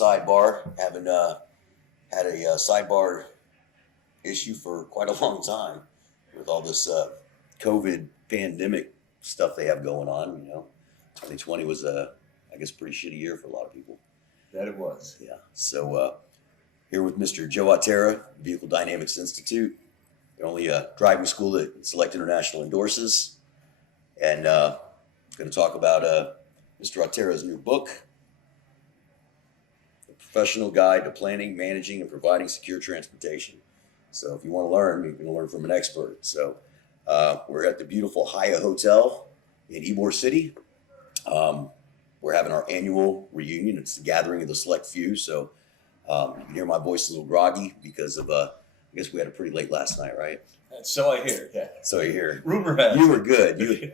sidebar. Haven't had a sidebar issue for quite a long time with all this COVID pandemic stuff they have going on. 2020 was I guess, pretty shitty year for a lot of people. That it was. Yeah. So here with Mr. Joe Autera, Vehicle Dynamics Institute, the only driving school that Select International endorses, and going to talk about Mr. Autera's new book, The Professional Guide to Planning, Managing, and Providing Secure Transportation. So if you want to learn, you can learn from an expert. So we're at the beautiful Hyatt Hotel in Ybor City. We're having our annual reunion. It's the gathering of the select few. So you can hear my voice a little groggy because of, I guess we had a pretty late last night, right? So I hear, yeah. So you hear. Rumor has you were good. You,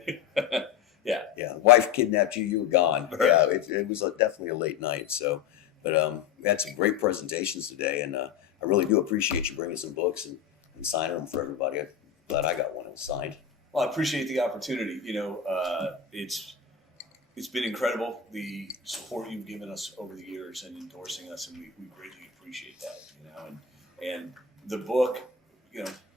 yeah. Yeah. Wife kidnapped you. You were gone. Right. Yeah. It was definitely a late night. So, but we had some great presentations today, and I really do appreciate you bringing some books and signing them for everybody. I'm glad I got one signed. Well, I appreciate the opportunity. It's been incredible, the support you've given us over the years and endorsing us, and we greatly appreciate that. And the book,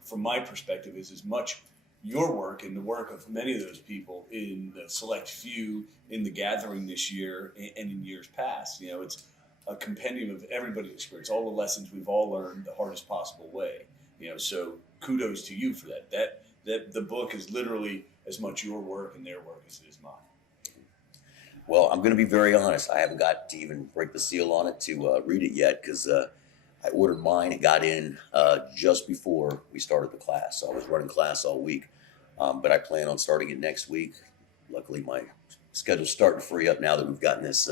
from my perspective, is as much your work and the work of many of those people in the select few in the gathering this year and in years past. It's a compendium of everybody's experience, all the lessons we've all learned the hardest possible way. So kudos to you for that. That the book is literally as much your work and their work as it is mine. Well, I'm going to be very honest. I haven't got to even break the seal on it to read it yet because I ordered mine. It got in just before we started the class. So I was running class all week, but I plan on starting it next week. Luckily, my schedule's starting to free up now that we've gotten this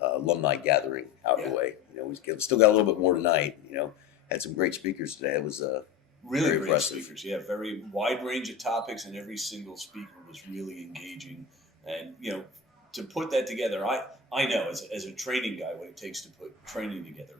alumni gathering out of the way. We still got a little bit more tonight. Had some great speakers today. It was really very great impressive. Speakers. Yeah, very wide range of topics, and every single speaker was really engaging. And to put that together, I know as a training guy what it takes to put training together.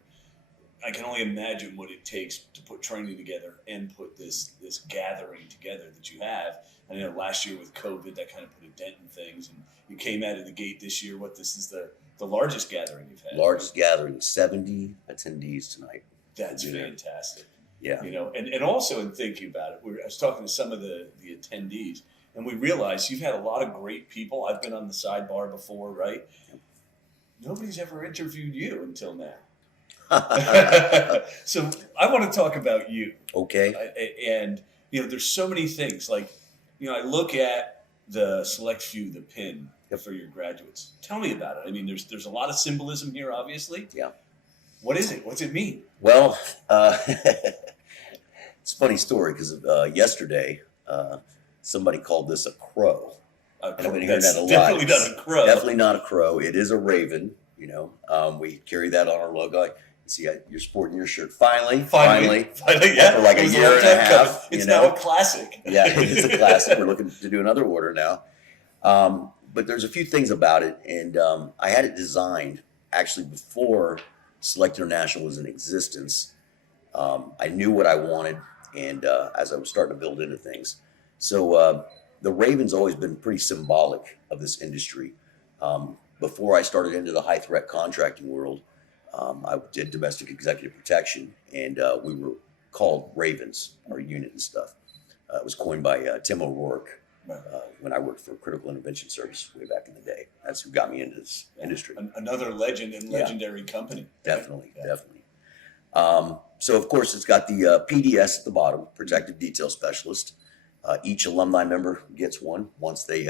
I can only imagine what it takes to put training together and put this gathering together that you have. And last year with COVID, that kind of put a dent in things. And you came out of the gate this year. This is the largest gathering you've had. Largest gathering, 70 attendees tonight. That's fantastic. Yeah. And also in thinking about it, I was talking to some of the attendees, and we realized you've had a lot of great people. I've been on the sidebar before, right? Nobody's ever interviewed you until now. So I want to talk about you. Okay. And, there's so many things. Like, I look at the select few, the pin for your graduates. Tell me about it. I mean, there's a lot of symbolism here, obviously. Yeah. What is it? What's it mean? Well, it's a funny story because yesterday somebody called this a crow. And I've been hearing that a lot. Definitely not a crow. Definitely not a crow. It is a raven. We carry that on our logo. You see, you're sporting your shirt. Finally, yeah. After like a year and a half. It's now a classic. Yeah, it's a classic. We're looking to do another order now. But there's a few things about it. And I had it designed actually before Select International was in existence. I knew what I wanted, and as I was starting to build into things. So the Raven's always been pretty symbolic of this industry. Before I started into the high threat contracting world, I did domestic executive protection, and we were called Ravens, our unit and stuff. It was coined by Tim O'Rourke when I worked for Critical Intervention Service way back in the day. That's who got me into this industry. Another legend and legendary company. Definitely. So, of course, it's got the PDS at the bottom, Protective Detail Specialist. Each alumni member gets one once they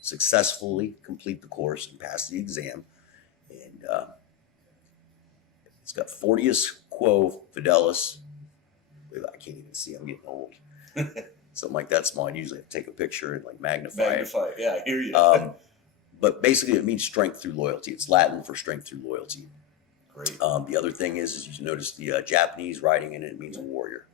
successfully complete the course and pass the exam. And it's got Fortius Quo Fidelis. I can't even see. I'm getting old. Something like that small. I usually have to take a picture and magnify it. Yeah, I hear you. But basically, it means strength through loyalty. It's Latin for strength through loyalty. Great. The other thing is you notice the Japanese writing in it means a warrior.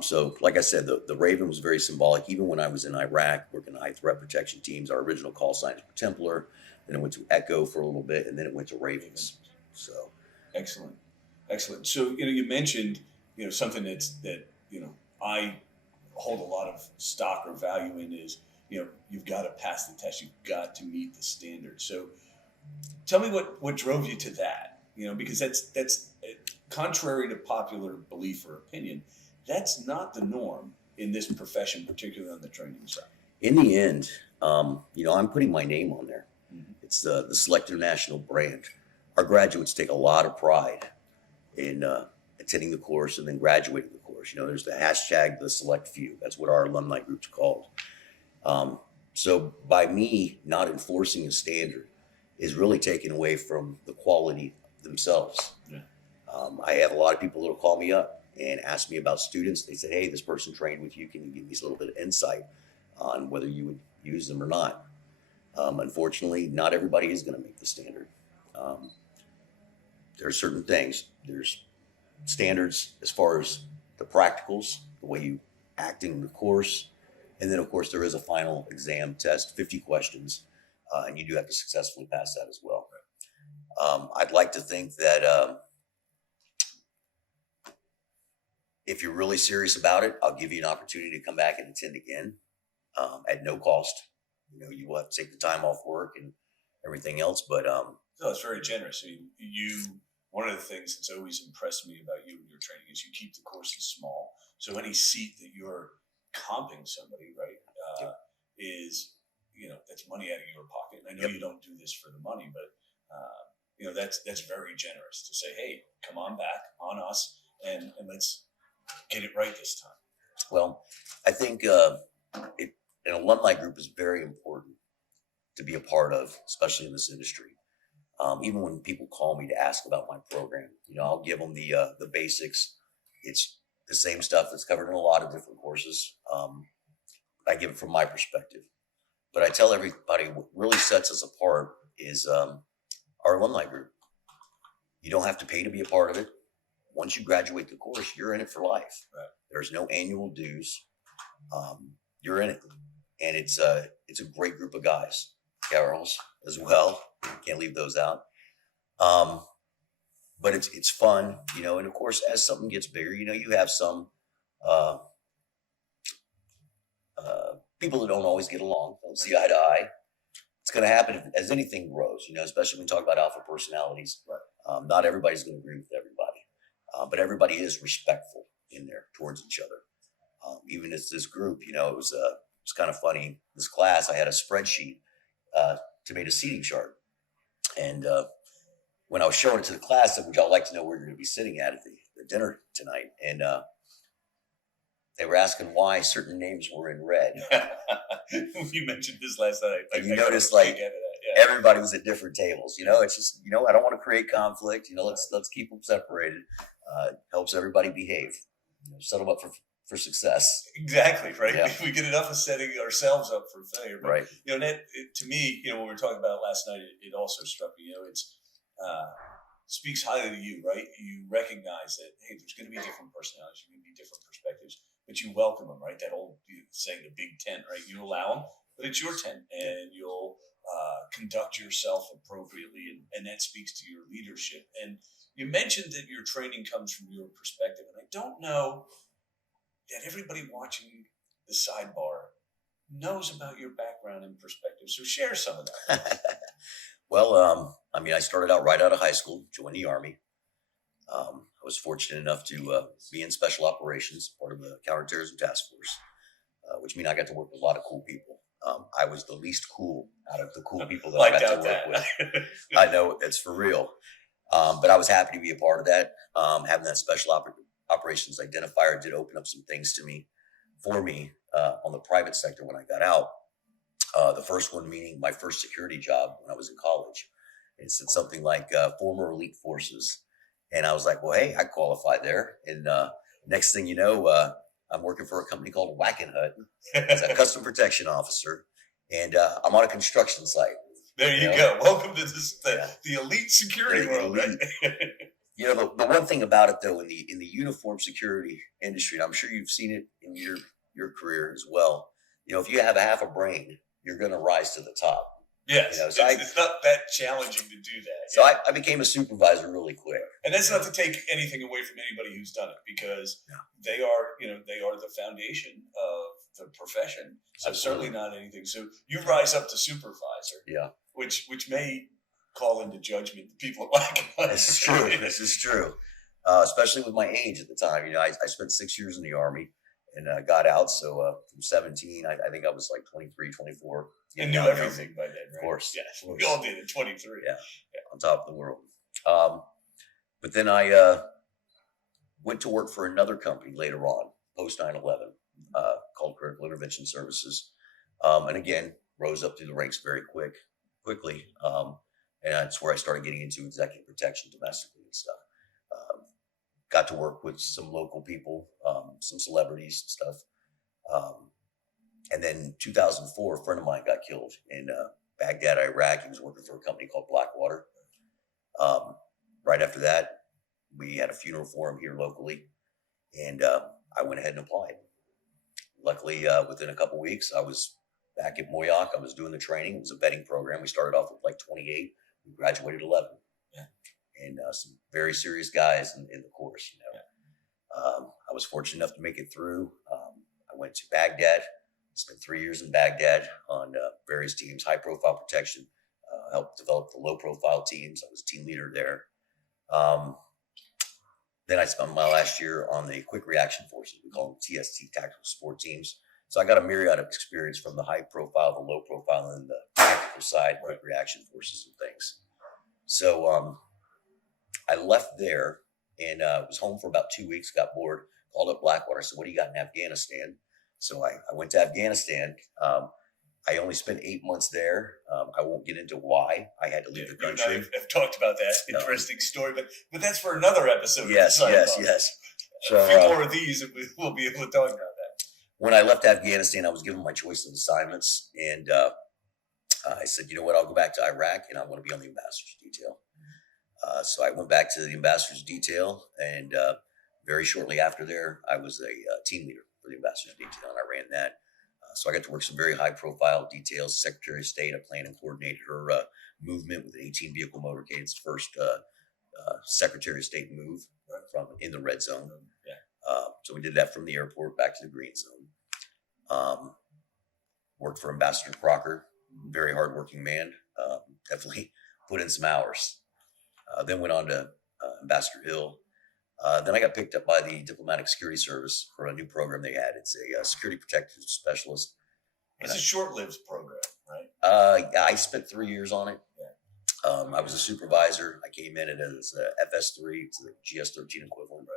So, like I said, the Raven was very symbolic. Even when I was in Iraq working high threat protection teams, our original call signs were Templar. Then it went to Echo for a little bit, and then it went to Ravens. So, excellent. So, you mentioned something that I hold a lot of stock or value in is you've got to pass the test. You've got to meet the standard. So, tell me what drove you to that. because that's contrary to popular belief or opinion. That's not the norm in this profession, particularly on the training side. In the end, I'm putting my name on there. Mhm. It's the Select International brand. Our graduates take a lot of pride in attending the course and then graduating the course. There's the hashtag the select few. That's what our alumni group's called. Um, so by me not enforcing a standard is really taking away from the quality themselves. Yeah. I have a lot of people that'll call me up and ask me about students. They said, "Hey, this person trained with you. Can you give me a little bit of insight on whether you would use them or not?" Unfortunately, not everybody is going to make the standard. There are certain things. There's standards as far as the practicals, the way you act in the course, and then of course there is a final exam test, 50 questions, and you do have to successfully pass that as well. I'd like to think that if you're really serious about it, I'll give you an opportunity to come back and attend again at no cost. You will have to take the time off work and everything else, but No, it's very generous. I mean, one of the things that's always impressed me about you and your training is you keep the courses small. So any seat that you're comping somebody, right, Yep. is, that's money out of your pocket. And I know Yep. you don't do this for the money, but, that's very generous to say, hey, come on back on us and let's get it right this time. well, I think an alumni group is very important to be a part of, especially in this industry. Even when people call me to ask about my program, I'll give them the basics. It's the same stuff that's covered in a lot of different courses. I give it from my perspective, but I tell everybody what really sets us apart is our alumni group. You don't have to pay to be a part of it. Once you graduate the course, you're in it for life. Right. There's no annual dues. You're in it, and it's a great group of guys, girls as well. Can't leave those out. But it's fun, and of course, as something gets bigger, you have some uh, people that don't always get along, don't see eye to eye. It's going to happen as anything grows, especially when we talk about alpha personalities. Right. Not everybody's going to agree with everybody, but everybody is respectful in there towards each other. Even as this group, it was kind of funny. This class, I had a spreadsheet to make a seating chart. And when I was showing it to the class, I said, "Would y'all like to know where you're going to be sitting at the dinner tonight?" And they were asking why certain names were in red. You mentioned this last night. And you noticed, like, everybody was at different tables. It's just, I don't want to create conflict. Let's keep them separated. Helps everybody behave. Set them up for success. Exactly, right? Yeah. We get enough of setting ourselves up for failure. But, Right. Ned, to me, when we were talking about it last night, it also struck me, it's speaks highly to you, right? You recognize that, hey, there's going to be different personalities, there's going to be different perspectives, but you welcome them, right? That old saying, the big tent, right? You allow them, but it's your tent, and you'll conduct yourself appropriately, and that speaks to your leadership. And you mentioned that your training comes from your perspective, and I don't know that everybody watching the sidebar knows about your background and perspective. So share some of that. Well, I started out right out of high school, joined the Army. I was fortunate enough to be in special operations, part of the counterterrorism task force, which means I got to work with a lot of cool people. I was the least cool out of the cool people that I got to work with. I know, it's for real. But I was happy to be a part of that. Having that special operations identifier did open up some things for me on the private sector when I got out. The first one meaning my first security job when I was in college. It said something like former elite forces. And I was like, well, hey, I qualify there. And next thing you know, I'm working for a company called Wackenhut as a custom protection officer. And I'm on a construction site. There you go. Welcome to the elite security world, right? The one thing about it, though, in the uniform security industry, and I'm sure you've seen it in your career as well. If you have a half a brain, you're going to rise to the top. Yes, it's not that challenging to do that. So I became a supervisor really quick. And that's not to take anything away from anybody who's done it, because they are the foundation of the profession. So Absolutely. certainly not anything. So you rise up to supervisor, Yeah, which may call into judgment the people at my This is true. This is true. Especially with my age at the time. I spent 6 years in the Army and got out. So from 17, I think I was like 23, 24. And knew everything by then, right? Of course. Yes, we all did at 23. Yeah, on top of the world. But then I went to work for another company later on, post 9/11, called Critical Intervention Services. And again, rose up through the ranks very quickly. And that's where I started getting into executive protection domestically and stuff. Got to work with some local people, some celebrities and stuff. And then 2004, a friend of mine got killed in Baghdad, Iraq. He was working for a company called Blackwater. Right after that, we had a funeral for him here locally, and I went ahead and applied. Luckily, within a couple weeks, I was back at Moyoc. I was doing the training. It was a vetting program. We started off with like 28. We graduated 11. Yeah. And some very serious guys in the course. I was fortunate enough to make it through. I went to Baghdad, spent 3 years in Baghdad on various teams, high profile protection, helped develop the low profile teams. I was team leader there. Then I spent my last year on the quick reaction forces. We call them TST, tactical support teams. So I got a myriad of experience from the high profile, the low profile, and the tactical side, quick reaction forces and things. So I left there and was home for about 2 weeks, got bored, called up Blackwater. I said, what do you got in Afghanistan? So I went to Afghanistan. I only spent 8 months there. I won't get into why I had to leave the country. I've talked about that interesting story, but that's for another episode. Yes. So a few more of these, and we'll be able to talk about that. When I left Afghanistan, I was given my choice of assignments, and I said, you know what, I'll go back to Iraq, and I want to be on the ambassador's detail. So I went back to the ambassador's detail, and very shortly after there, I was a team leader for the ambassador's detail, and I ran that. So I got to work some very high-profile details. Secretary of State, I planned and coordinated her movement with an 18-vehicle motorcade. It's the first Secretary of State move from in the red zone. So we did that from the airport back to the green zone. Worked for Ambassador Crocker, very hardworking man. Definitely put in some hours. Then went on to Ambassador Hill. Then I got picked up by the Diplomatic Security Service for a new program they had. It's a security protective specialist. It's a short-lived program, right? I spent 3 years on it. I was a supervisor. I came in as a FS3, it's the GS13 equivalent.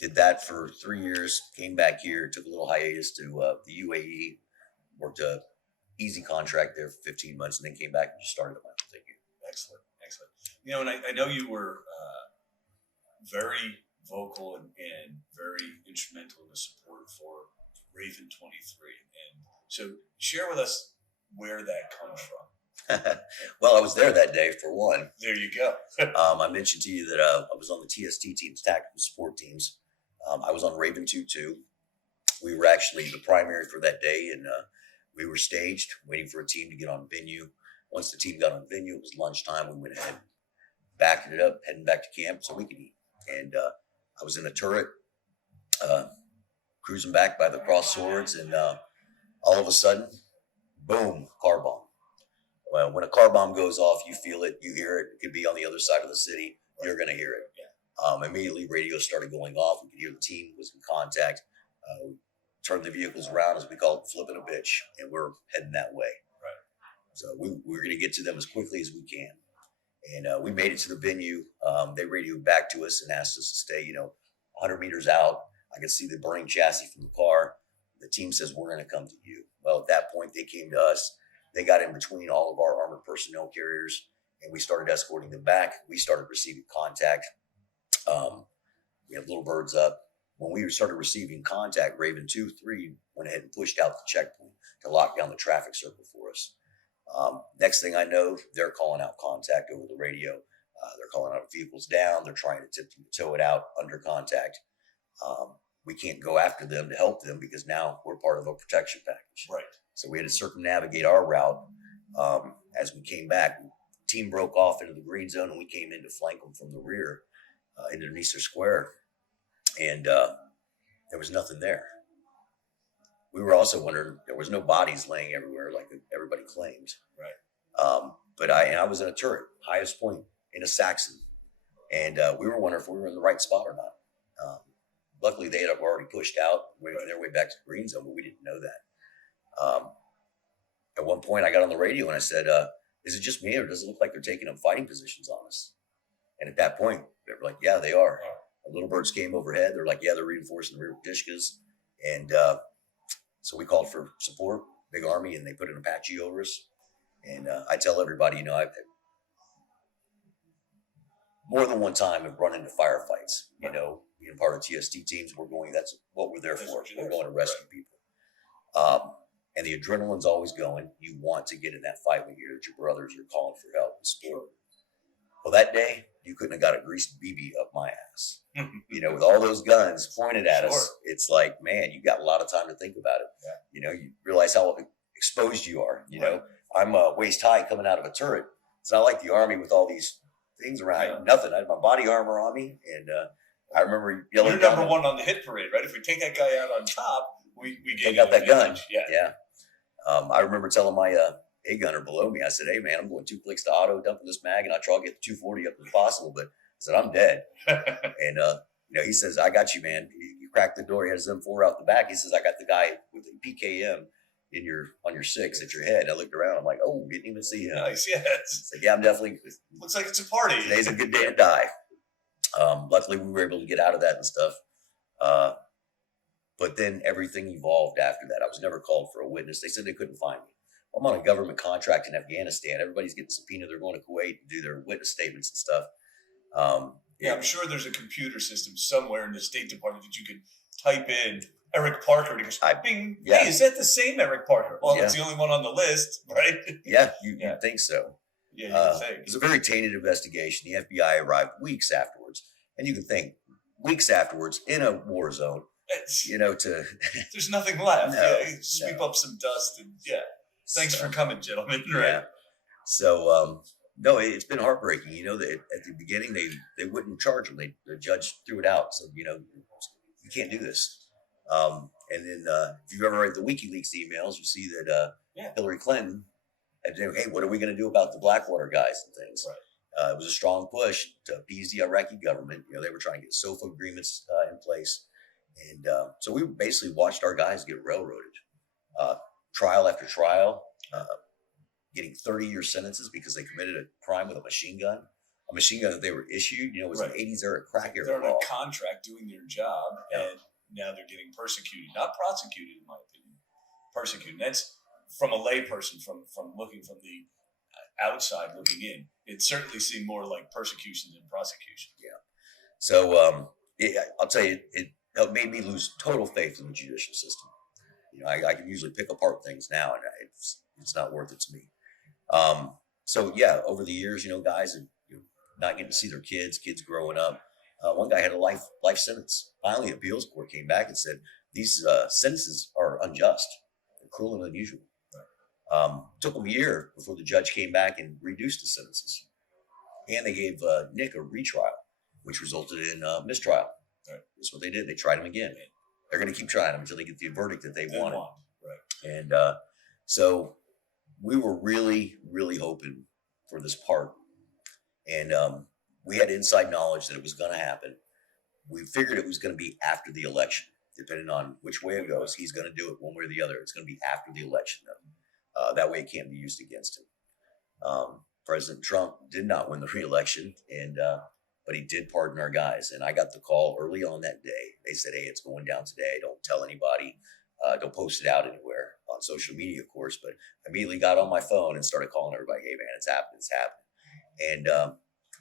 Did that for 3 years, came back here, took a little hiatus to the UAE, worked a easy contract there for 15 months, and then came back and just started my own thing here. Excellent. And I know you were very vocal and very instrumental in the support for Raven 23. And so share with us where that comes from. Well, I was there that day for one. There you go. I mentioned to you that I was on the TST teams, tactical support teams. I was on Raven 2 too. We were actually the primary for that day, and we were staged, waiting for a team to get on venue. Once the team got on venue, it was lunchtime. We went ahead, backed it up, heading back to camp so we could eat. And I was in a turret, cruising back by the cross swords, and all of a sudden, boom, car bomb. Well, when a car bomb goes off, you feel it, you hear it. It could be on the other side of the city. You're going to hear it. Immediately, radio started going off. We could hear the team was in contact. We turned the vehicles around, as we call it, flipping a bitch, and we're heading that way. So we're going to get to them as quickly as we can. And we made it to the venue. They radioed back to us and asked us to stay, 100 meters out. I could see the burning chassis from the car. The team says, we're going to come to you. Well, at that point, they came to us. They got in between all of our armored personnel carriers, and we started escorting them back. We started receiving contact. We had little birds up. When we started receiving contact, Raven 2, 3 went ahead and pushed out the checkpoint to lock down the traffic circle for us. Next thing I know, they're calling out contact over the radio. They're calling out vehicles down. They're trying to tow it out under contact. We can't go after them to help them because now we're part of a protection package. Right. So we had to circumnavigate our route. As we came back, team broke off into the green zone, and we came in to flank them from the rear into Neisser Square. And there was nothing there. We were also wondering, there was no bodies laying everywhere like everybody claimed. Right. But I was in a turret, highest point in a Saxon, and we were wondering if we were in the right spot or not. Luckily, they had already pushed out, their way back to the green zone, but we didn't know that. At one point, I got on the radio and I said, "Is it just me, or does it look like they're taking up fighting positions on us?" And at that point, they were like, "Yeah, they are." The little birds came overhead. They're like, "Yeah, they're reinforcing the rear of Dishkas," and so we called for support, big army, and they put an Apache over us. And I tell everybody, I've more than one time have run into firefights. Being part of TST teams, that's what we're there for. We're going to rescue people. And the adrenaline's always going. You want to get in that fight when you're your brothers, you're calling for help and support. Well, that day, you couldn't have got a greased BB up my ass. With all those guns pointed at us, it's like, man, you got a lot of time to think about it. Yeah. You realize how exposed you are. I'm waist high coming out of a turret. It's not like the Army with all these things around. I had nothing. I had my body armor on me, and I remember yelling. You're number one on the hit parade, right? If we take that guy out on top, we take out that gun. Yeah. I remember telling my A gunner below me, I said, "Hey man, I'm going 2 clicks to auto, dumping this mag, and I'll try to get the 240 up as possible." But I said, "I'm dead." And he says, "I got you, man." He cracked the door. He had his M4 out the back. He says, "I got the guy with the PKM on your 6 at your head." I looked around. I'm like, "Oh, didn't even see him." Nice, yes. So, yeah, I'm definitely. Looks like it's a party. Today's a good day to die. Luckily, we were able to get out of that and stuff. But then everything evolved after that. I was never called for a witness. They said they couldn't find me. I'm on a government contract in Afghanistan. Everybody's getting subpoenaed. They're going to Kuwait to do their witness statements and stuff. Yeah, I'm sure there's a computer system somewhere in the State Department that you could type in Eric Parker and it goes, bing, hey, is that the same Eric Parker? Well, it's the only one on the list, right? Yeah, you think so. Yeah, you think. It was a very tainted investigation. The FBI arrived weeks afterwards. And you can think, weeks afterwards, in a war zone, There's nothing left. No, sweep up some dust and Thanks for coming, gentlemen. Right. Yeah. So, no, it's been heartbreaking. That at the beginning they wouldn't charge them. The judge threw it out. So you can't do this. And then if you've ever read the WikiLeaks emails, you see that Hillary Clinton had said, "Hey, what are we going to do about the Blackwater guys and things?" Right. It was a strong push to appease the Iraqi government. They were trying to get SOFA agreements in place, and so we basically watched our guys get railroaded. Trial after trial, getting 30-year sentences because they committed a crime with a machine gun that they were issued. Was an 80s era crack era. They're on a contract doing their job, and now they're getting persecuted, not prosecuted, in my opinion. Persecuted. That's from a layperson, from looking from the outside looking in. It certainly seemed more like persecution than prosecution. Yeah. So I'll tell you, it made me lose total faith in the judicial system. I can usually pick apart things now, and it's not worth it to me. So over the years, guys are not getting to see their kids growing up. One guy had a life sentence. Finally, appeals court came back and said these sentences are unjust, they're cruel and unusual. Took them a year before the judge came back and reduced the sentences, and they gave Nick a retrial, which resulted in mistrial. Right. That's what they did. They tried him again. They're going to keep trying them until they get the verdict that they wanted. Right. And so we were really, really hoping for this pardon. And we had inside knowledge that it was going to happen. We figured it was going to be after the election, depending on which way it goes. He's going to do it one way or the other. It's going to be after the election, though. That way it can't be used against him. President Trump did not win the re-election, but he did pardon our guys. And I got the call early on that day. They said, "Hey, it's going down today. Don't tell anybody. Don't post it out anywhere on social media, of course." But I immediately got on my phone and started calling everybody, "Hey, man, it's happening. It's happening." And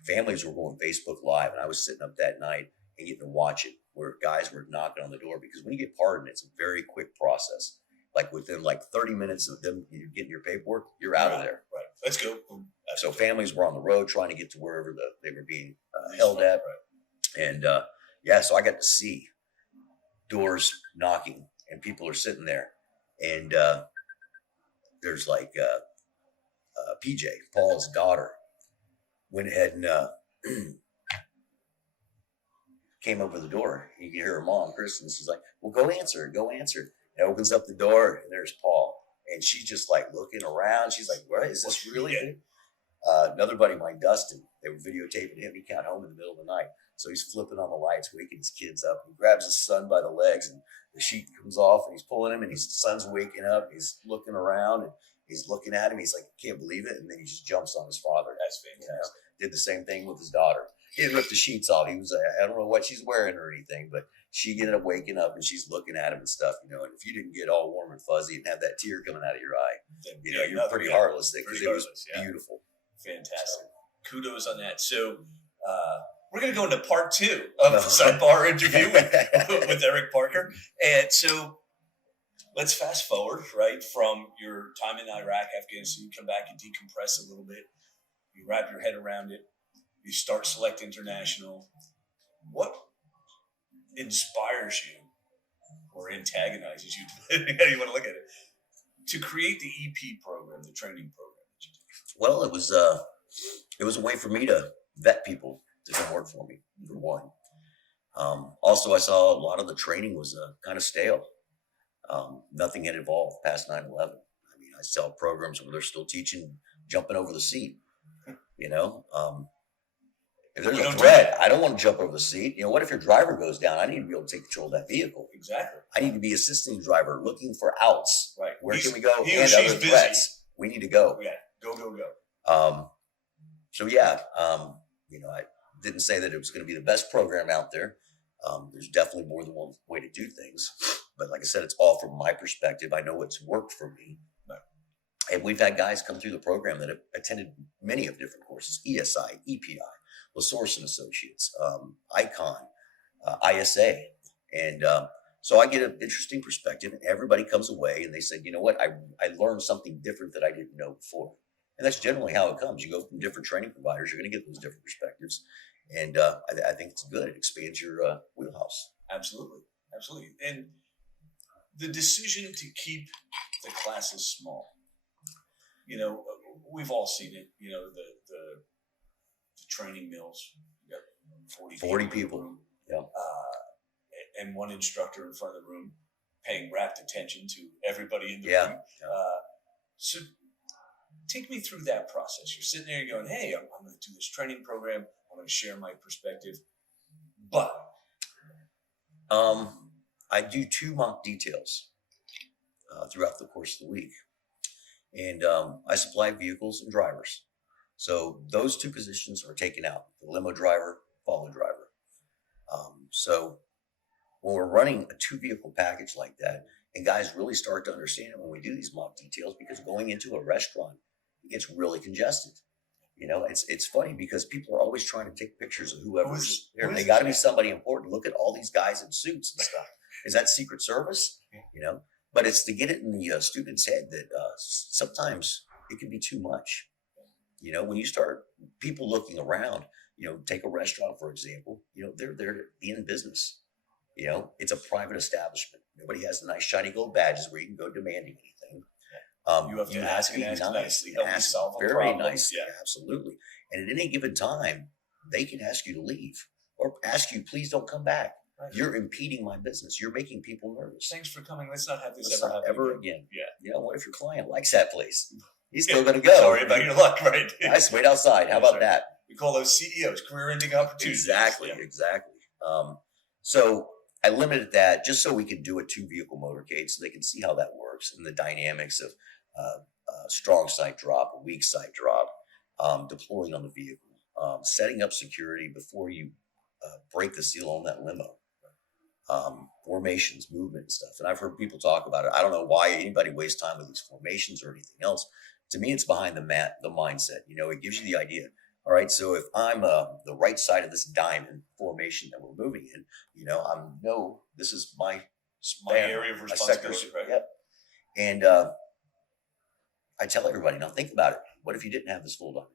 families were going Facebook Live. And I was sitting up that night and getting to watch it, where guys were knocking on the door. Because when you get pardoned, it's a very quick process. Like within 30 minutes of them getting your paperwork, you're out of there. Right. Let's go. So families were on the road trying to get to wherever they were being held at. Right. And so I got to see doors knocking and people are sitting there. And there's PJ, Paul's daughter, went ahead and came over the door. You can hear her mom, Kristen. She's like, "Well, go answer. And opens up the door, and there's Paul. And she's just looking around. She's like, "What is this really?" Another buddy of mine, Dustin, they were videotaping him. He got home in the middle of the night. So he's flipping on the lights, waking his kids up. He grabs his son by the legs, and the sheet comes off, and he's pulling him, and his son's waking up. He's looking around, and he's looking at him. He's like, can't believe it. And then he just jumps on his father. That's fantastic. Did the same thing with his daughter. He didn't rip the sheets off. He was, I don't know what she's wearing or anything, but she ended up waking up and she's looking at him and stuff, And if you didn't get all warm and fuzzy and have that tear coming out of your eye, you're pretty heartless because it was beautiful. Fantastic. Kudos on that. So we're going to go into part 2 of the sidebar interview with Eric Parker. And so let's fast forward, right, from your time in Iraq, Afghanistan. You come back and decompress a little bit. You wrap your head around it. You start Select International. What inspires you or antagonizes you, depending how you want to look at it, to create the EP program, the training program that you do? Well, it was a way for me to vet people to come work for me, for one. Also, I saw a lot of the training was kind of stale. Nothing had evolved past 9/11. I mean, I saw programs where they're still teaching jumping over the seat. If there's a threat, I don't want to jump over the seat. What if your driver goes down? I need to be able to take control of that vehicle. Exactly. I need to be assisting the driver, looking for outs. Right. Where can we go? He or and she's other threats. We need to go. Yeah. Go. So yeah, I didn't say that it was going to be the best program out there. There's definitely more than one way to do things. But like I said, it's all from my perspective. I know what's worked for me. Right. And we've had guys come through the program that have attended many of different courses, ESI, EPI, LaSource and Associates, ICON, ISA. And so I get an interesting perspective, and everybody comes away and they say, you know what, I learned something different that I didn't know before. And that's generally how it comes. You go from different training providers, you're going to get those different perspectives. And I think it's good. It expands your wheelhouse. Absolutely. And the decision to keep the classes small, we've all seen it, the training mills, you got 40 people. Yeah. And one instructor in front of the room paying rapt attention to everybody in the room. Yeah. So take me through that process. You're sitting there, you're going, hey, I'm going to do this training program. I'm going to share my perspective. But I do 2 mock details throughout the course of the week. And I supply vehicles and drivers. So those 2 positions are taken out, the limo driver, follow driver. So when we're running a 2-vehicle package like that, and guys really start to understand it when we do these mock details, because going into a restaurant, it gets really congested. It's funny because people are always trying to take pictures of whoever's there. They got to be somebody important. Look at all these guys in suits and stuff. Is that Secret Service? But it's to get it in the student's head that sometimes it can be too much. When you start people looking around, take a restaurant, for example, they're there to be in business. It's a private establishment. Nobody has the nice shiny gold badges where you can go demanding anything. You have to ask nicely, help you solve a very problem. nice. Yeah, absolutely. And at any given time, they can ask you to leave or ask you, please don't come back. Right. You're impeding my business. You're making people nervous. Thanks for coming. Let's not have this ever again. Yeah. What if your client likes that place? He's still going to go. Sorry about your luck, right? Nice. Wait outside. How about that? We call those CEOs, career-ending opportunities. Exactly. So I limited that just so we could do a 2-vehicle motorcade so they can see how that works and the dynamics of strong side drop, a weak side drop, deploying on the vehicle, setting up security before you break the seal on that limo, formations, movement and stuff. And I've heard people talk about it. I don't know why anybody wastes time with these formations or anything else. To me, it's behind the mindset. It gives you the idea. All right, so if I'm the right side of this diamond formation that we're moving in, I know this is my area of responsibility. Right? Yep. And I tell everybody, now think about it. What if you didn't have this full diamond?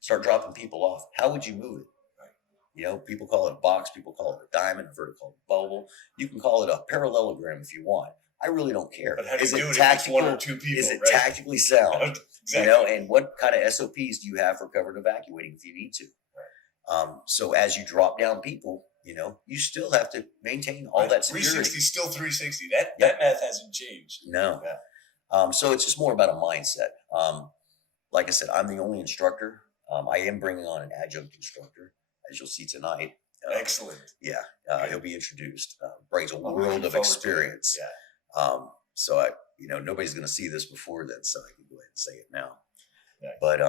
Start dropping people off. How would you move it? Right. People call it a box. People call it a diamond, vertical bubble. You can call it a parallelogram if you want. I really don't care. But how do you do it if it's 1 or 2 people? Is it tactically sound? Exactly. And what kind of SOPs do you have for covered evacuating if you need to? Right. So as you drop down people, you still have to maintain all that security. 360 still 360. That math hasn't changed. No. Yeah. So it's just more about a mindset. like I said, I'm the only instructor. I am bringing on an adjunct instructor, as you'll see tonight. Excellent. Yeah, he'll be introduced. Brings a I'm world looking of forward to it. experience. Yeah. So I, nobody's going to see this before then, so I can go ahead and say it now. Yeah. But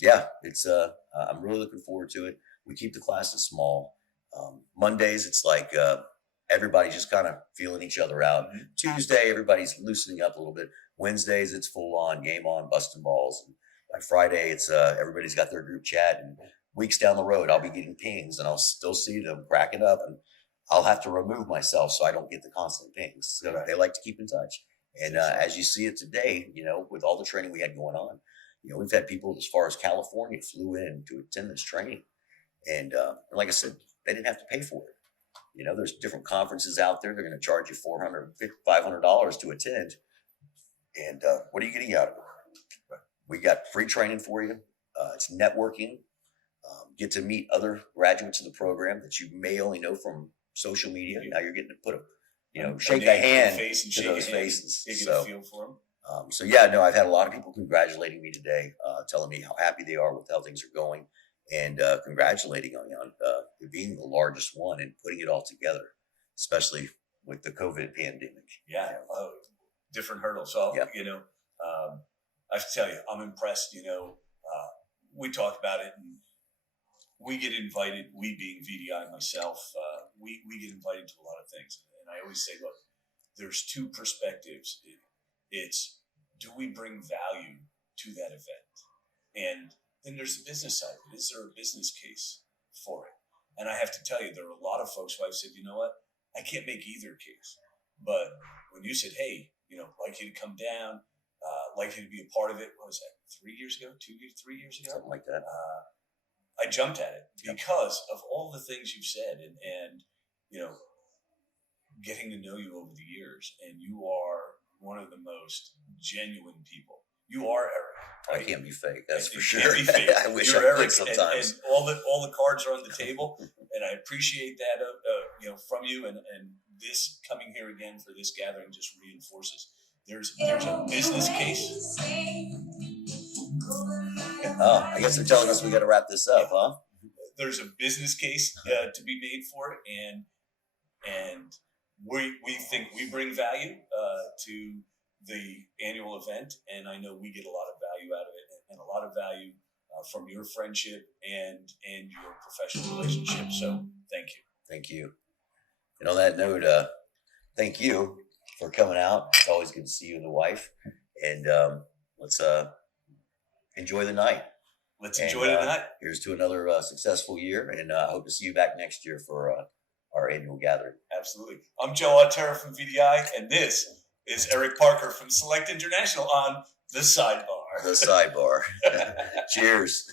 yeah, it's I'm really looking forward to it. We keep the classes small. Mondays, it's like everybody's just kind of feeling each other out. Mhm. Tuesday, everybody's loosening up a little bit. Wednesdays, it's full on, game on, busting balls. And by Friday, it's everybody's got their group chat. And weeks down the road, I'll be getting pings, and I'll still see them cracking up, and I'll have to remove myself so I don't get the constant pings. So Right. they like to keep in touch. And as you see it today, with all the training we had going on, we've had people as far as California flew in to attend this training. And like I said, they didn't have to pay for it. There's different conferences out there. They're going to charge you $400, $500 to attend. And what are you getting out of it? We got free training for you. It's networking. Get to meet other graduates of the program that you may only know from social media. Now you're getting to put shake a hand to those faces. You get a feel for them. So yeah, no, I've had a lot of people congratulating me today, telling me how happy they are with how things are going, and congratulating on it being the largest one and putting it all together, especially with the COVID pandemic. Yeah, different hurdles. So Yeah. I have to tell you, I'm impressed. We talked about it, and we get invited. We being VDI, myself, we get invited to a lot of things, and I always say, look, there's two perspectives. It's, do we bring value to that event? And then there's the business side of it. Is there a business case for it? And I have to tell you, there are a lot of folks who I've said, you know what, I can't make either case. But when you said, hey, like you to come down, like you to be a part of it, what was that, 3 years ago, 3 years ago? Something like that. I jumped at it because of all the things you've said and getting to know you over the years. And you are one of the most genuine people. You are Eric. Right? I can't be fake. That's And for you sure. can't be fake. I wish You're I could Eric, sometimes. and all the cards are on the table, and I appreciate that from you. And this coming here again for this gathering just reinforces there's a business case. Oh, I guess they're telling us we got to wrap this up, huh? There's a business case to be made for it, and we think we bring value to the annual event, and I know we get a lot of value out of it, and a lot of value from your friendship and your professional relationship. So thank you. Thank you. And on that note, thank you for coming out. It's always good to see you and the wife. And let's enjoy the night. Let's enjoy the night. Here's to another successful year, and I hope to see you back next year for our annual gathering. Absolutely. I'm Joe Autera from VDI, and this is Eric Parker from Select International on The Sidebar. The sidebar. Cheers.